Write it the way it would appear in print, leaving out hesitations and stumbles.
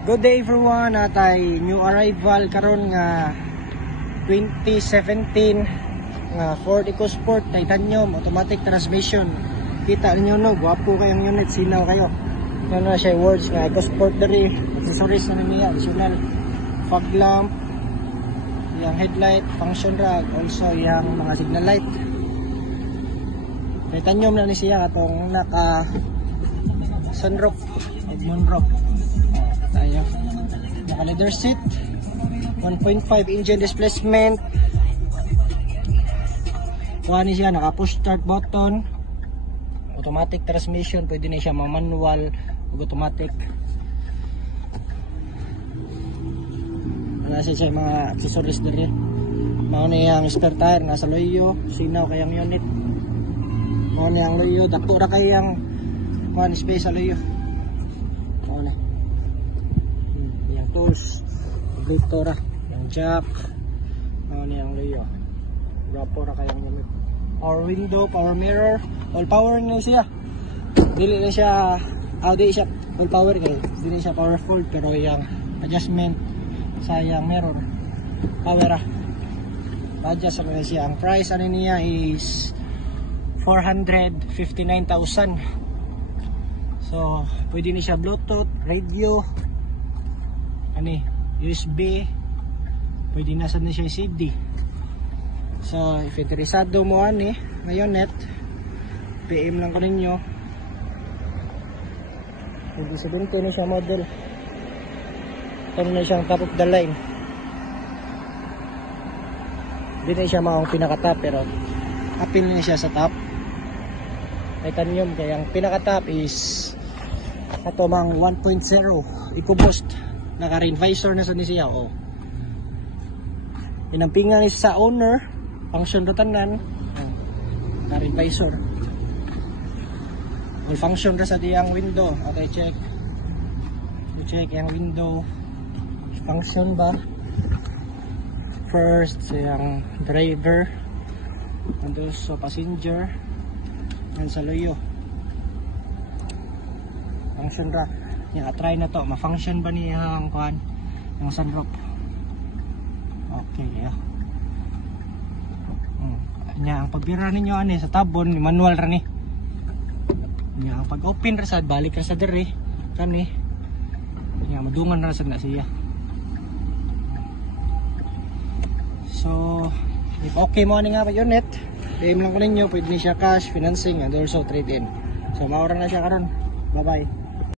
Good day everyone, atay new arrival karon nga 2017 nga Ford EcoSport Titanium automatic transmission. Kita niyo no, gwapo kayong unit, sinaw kayo. Yan na siya words nga EcoSport diri, accessories na niya, additional fog lamp, yang headlight, function rag, also yang mga signal light. Titanium na ni siya katong naka sunroof, head moonroof. Tayo naka leather seat, 1.5 engine displacement, kuha ni siya naka push start button, automatic transmission, pwede na siya manual o automatic. Ano siya mga accessories diri, mao na yung spare tire nasa loyo, sinaw kayang unit, mao na yung loyo, dako ra kayang one space sa loyo. Tools, Victora, yung jack, ano yung loyo, rapor na kayang gamit. Power window, power mirror, all power na siya. Dili na siya, di siya all power guys, dili siya powerful, pero yung adjustment sa yung mirror, power adjust na siya. Ang price ano niya is 459,000. So, pwede ni siya Bluetooth, radio, USB, pwede nasa na siya CD. So if interesado mo ngayon net, PM lang ko ninyo. 2017 na siya model, ito na siyang top of the line. Hindi na siya maong pinaka-top, pero appeal na siya sa top Titanium. Kaya ang pinaka-top is ito mang 1.0 EcoBoost, naka-rain visor na sa ni siya. Inampingan sa owner, function rotanan, naka-rain visor, all function ra sa diyang window. Okay, check yung window function ba. First yung driver and also passenger, and sa loyo function ra. Try na to, ma-function ba niya ang kuhan, yung sunroof. Okay, ang pagbira ninyo sa tabon, manual ra ni. Ang pag-open ra sad, balik ra sa diri kani. Madungan ra sad na siya. So, if okay mo nga pa unit, PM lang ko ninyo, pwede ni siya cash, financing, and also trade-in. So, maura na siya karon. Bye-bye.